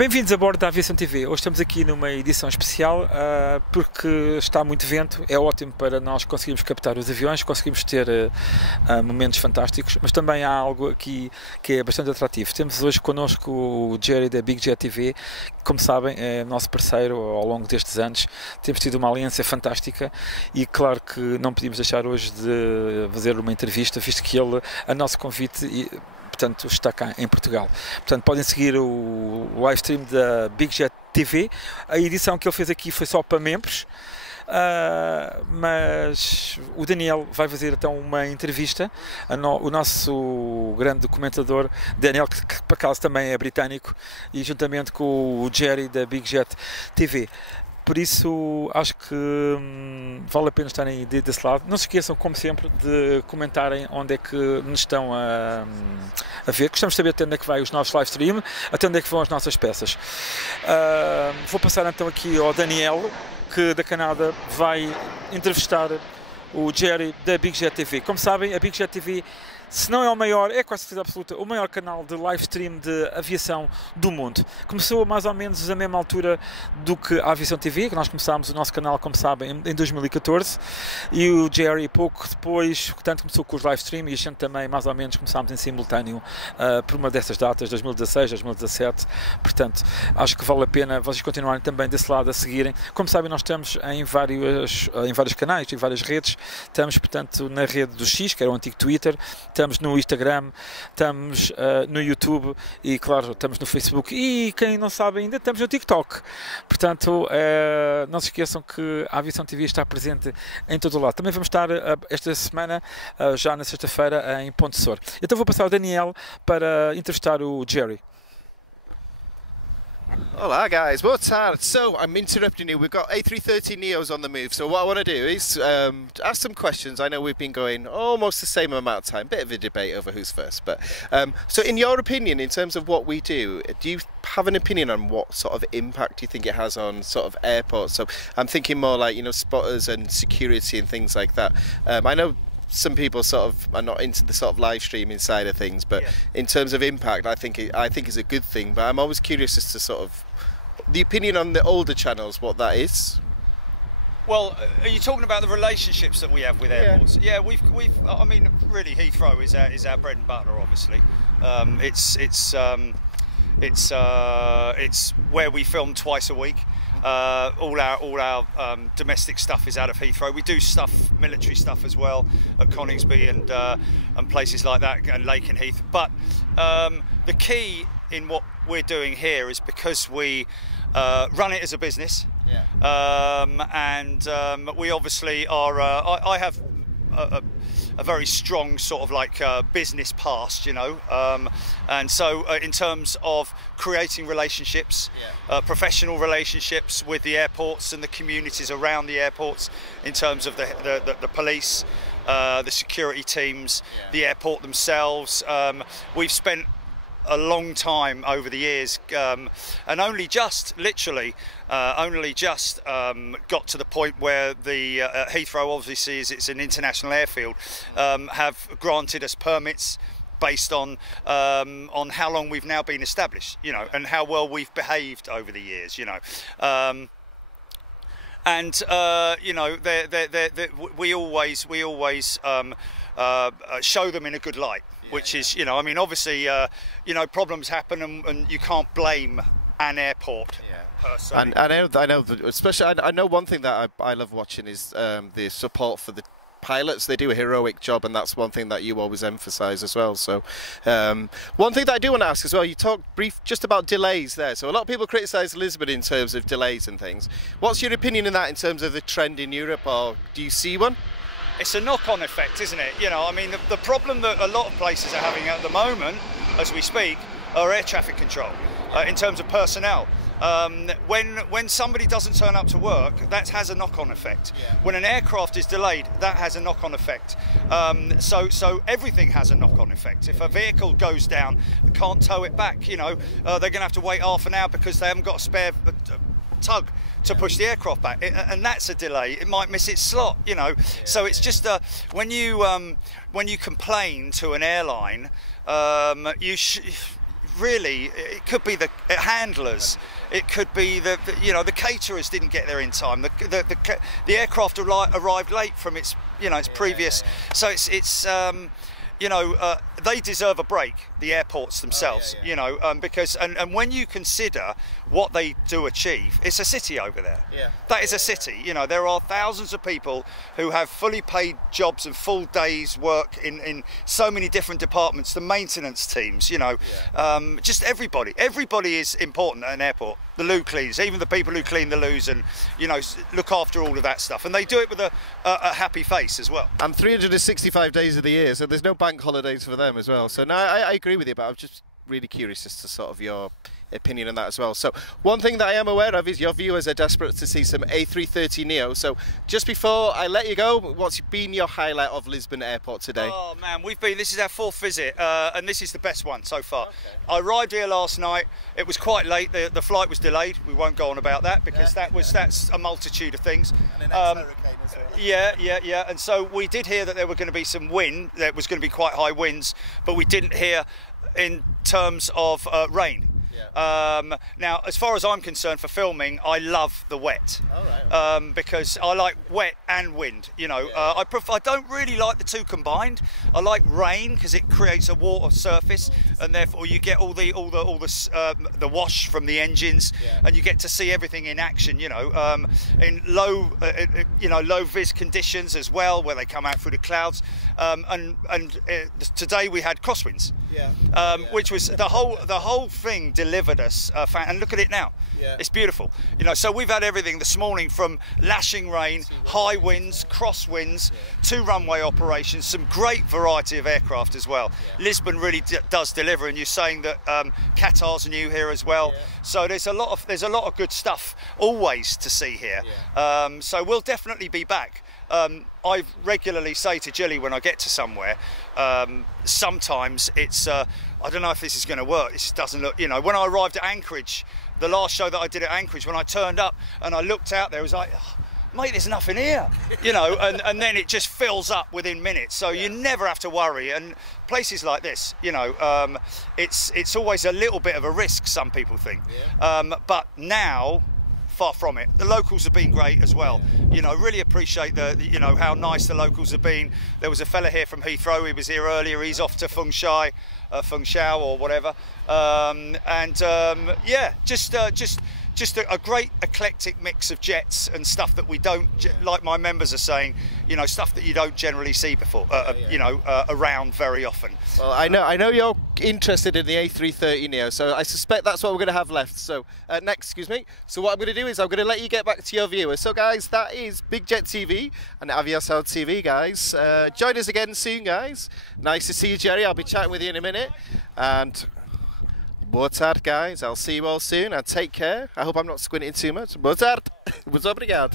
Bem-vindos a bordo da Aviação TV. Hoje estamos aqui numa edição especial porque está muito vento, é ótimo para nós conseguirmos captar os aviões, conseguimos ter momentos fantásticos, mas também há algo aqui que é bastante atrativo. Temos hoje connosco o Dyer da Big Jet TV, que, como sabem, é nosso parceiro ao longo destes anos. Temos tido uma aliança fantástica e claro que não podíamos deixar hoje de fazer uma entrevista, visto que ele, a nosso convite, portanto, está cá em Portugal. Portanto, podem seguir o live stream da Big Jet TV. A edição que ele fez aqui foi só para membros, mas o Daniel vai fazer então uma entrevista. O nosso grande documentador, Daniel, que por acaso também é britânico, e juntamente com o Jerry da Big Jet TV. Por isso, acho que vale a pena estarem desse lado. Não se esqueçam, como sempre, de comentarem onde é que nos estão a ver. Gostamos de saber até onde é que vai os nossos live stream, até onde é que vão as nossas peças. Vou passar então aqui ao Daniel, que da Canadá vai entrevistar o Jerry da Big Jet TV. Como sabem, a Big Jet TV, se não é o maior, é quase certeza absoluta, o maior canal de live stream de aviação do mundo. Começou mais ou menos na mesma altura do que a Aviação TV, que nós começámos o nosso canal, como sabem, em 2014, e o Jerry pouco depois, portanto, começou com os live stream, e a gente também mais ou menos começámos em simultâneo por uma dessas datas, 2016, 2017, portanto, acho que vale a pena vocês continuarem também desse lado a seguirem. Como sabem, nós estamos em vários canais, em várias redes. Estamos, portanto, na rede do X, que era o antigo Twitter, estamos no Instagram, estamos no YouTube e, claro, estamos no Facebook e, quem não sabe ainda, estamos no TikTok. Portanto, não se esqueçam que a Aviação TV está presente em todo o lado. Também vamos estar esta semana, já na sexta-feira, em Ponte Sor. Então vou passar ao Daniel para entrevistar o Jerry. Hola guys, what's hard? So I'm interrupting you. We've got A330 Neos on the move. So what I want to do is ask some questions. I know we've been going almost the same amount of time. Bit of a debate over who's first. But so in your opinion, in terms of what we do you have an opinion on what sort of impact you think it has on sort of airports? So I'm thinking more like, you know, spotters and security and things like that. I know some people sort of are not into the sort of live streaming side of things, but in terms of impact, I think it's a good thing. But I'm always curious as to sort of the opinion on the older channels, what that is. Well, are you talking about the relationships that we have with airports? Yeah, we've. I mean, really, Heathrow is our bread and butter. Obviously, it's where we film twice a week. All our domestic stuff is out of Heathrow. We do stuff, military stuff as well, at Coningsby and places like that, and Lake and Heath. But the key in what we're doing here is because we run it as a business, and we obviously are. I have a very strong sort of like business past, you know, and so in terms of creating relationships, professional relationships with the airports and the communities around the airports, in terms of the police, the security teams, the airport themselves. We've spent a long time over the years, and only just got to the point where the Heathrow, obviously, as it's an international airfield, have granted us permits based on how long we've now been established, you know, and how well we've behaved over the years, you know. And you know, we always show them in a good light, which is, you know, I mean, obviously, you know, problems happen, and you can't blame an airport. And I know, especially I know one thing that I love watching is the support for the pilots. They do a heroic job, and that's one thing that you always emphasise as well. So one thing that I do want to ask as well, you talked just about delays there. So a lot of people criticise Lisbon in terms of delays and things. What's your opinion on that in terms of the trend in Europe, or do you see one? It's a knock-on effect, isn't it? You know, I mean, the problem that a lot of places are having at the moment, as we speak, are air traffic control, in terms of personnel. When somebody doesn't turn up to work, that has a knock-on effect. When an aircraft is delayed, that has a knock-on effect. So everything has a knock-on effect. If a vehicle goes down, they can't tow it back, you know, they're going to have to wait half an hour because they haven't got a spare tug to push the aircraft back, and that's a delay. It might miss its slot, you know. So it's just when you complain to an airline, really, it could be the handlers. It could be the caterers didn't get there in time. The aircraft arrived late from its its previous. So it's they deserve a break, the airports themselves, because and when you consider what they do achieve, it's a city over there. That is a city. There are thousands of people who have fully paid jobs and full days work in so many different departments, the maintenance teams, just everybody is important at an airport. The loo cleaners, even the people who clean the loos and look after all of that stuff, and they do it with a happy face as well. And 365 days of the year, so there's no bank holidays for them as well. So no, I agree with you, but I'm just really curious as to sort of your opinion on that as well. So one thing that I am aware of is your viewers are desperate to see some A330neo. So just before I let you go, what's been your highlight of Lisbon Airport today? Oh man, this is our 4th visit, and this is the best one so far. Okay. I arrived here last night. It was quite late. The flight was delayed. We won't go on about that because that's a multitude of things. And an hurricane as well. Yeah. And so we did hear that there were going to be some wind. There was going to be quite high winds, but we didn't hear in terms of rain. Now, as far as I'm concerned, for filming, I love the wet. Because I like wet and wind. I don't really like the two combined. I like rain because it creates a water surface, and therefore you get all the wash from the engines, and you get to see everything in action. In low vis conditions as well, where they come out through the clouds. Today we had crosswinds, which was the whole thing delivered us, and look at it now. It's beautiful. So we've had everything this morning from lashing rain, high winds, crosswinds, 2 runway operations, some great variety of aircraft as well. Lisbon really does deliver, and you're saying that Qatar's new here as well. So there's a lot of good stuff always to see here. So we'll definitely be back. I regularly say to Jilly when I get to somewhere, sometimes it's, I don't know if this is going to work, this doesn't look, when I arrived at Anchorage, the last show that I did at Anchorage, when I turned up and I looked out there, it was like, oh, mate, there's nothing here, and then it just fills up within minutes, so you never have to worry. And places like this, it's always a little bit of a risk, some people think, but now, far from it. The locals have been great as well. Really appreciate how nice the locals have been. There was a fella here from Heathrow. He was here earlier. He's off to Fung Shao or whatever. Just a great eclectic mix of jets and stuff that we don't, like my members are saying, stuff that you don't generally see before, around very often. Well, I know you're interested in the A330neo, so I suspect that's what we're going to have left. So So what I'm going to do is I'm going to let you get back to your viewers. So guys, that is Big Jet TV and Aviação TV, guys. Join us again soon, guys. Nice to see you, Jerry. I'll be chatting with you in a minute. And boa tarde, guys. I'll see you all soon, and take care. I hope I'm not squinting too much. Boa tarde. Muito obrigado.